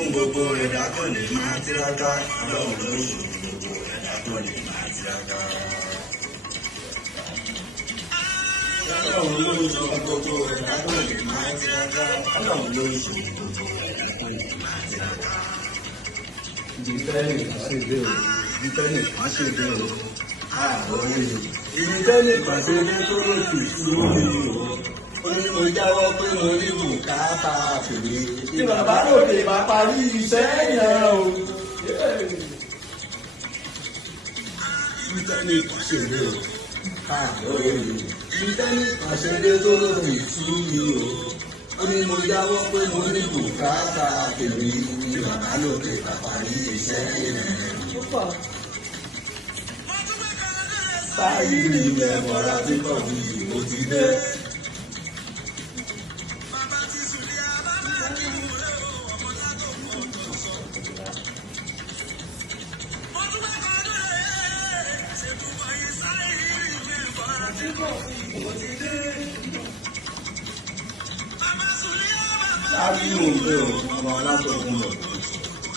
fún gbogbo ẹ̀dá tó lè máa tiraka ọlọ́run ló ṣe gbogbo ẹ̀dá tó lè máa tiraka. Ọlọ́run ló ṣe gbogbo ẹ̀dá tó lè máa tiraka ọlọ́run ló ṣe gbogbo ẹ̀dá tó lè máa tiraka. Ìdíkẹ́lẹ̀ kan ṣe dé o, ìdíkẹ́lẹ̀ kan ṣe dé o, ààrùn yìí. Ìdíkẹ́lẹ̀ kan ṣe dé tó lòdì sí omi o. Ó ní mo jáwọ́ pé mo ní bùkátà fèrè. Tí bàbá lòdì bá parí iṣẹ́ yẹn o. Ìdíkẹ́lẹ̀ kan ṣe dé o, ààrùn yìí. Ìdíkẹ́lẹ̀ kan ṣe dé tó lòdì sí omi o. Ó ní mo jáwọ́ pé mo ní bùkátà fèrè. Tí bàbá lòdì bá parí iṣẹ́ yẹn. Báyìí ni ilẹ̀ mọ̀ra tí kò ní ìbò ti dé. Láàrin òun pé o, ọmọ alátọ̀kùn lọ.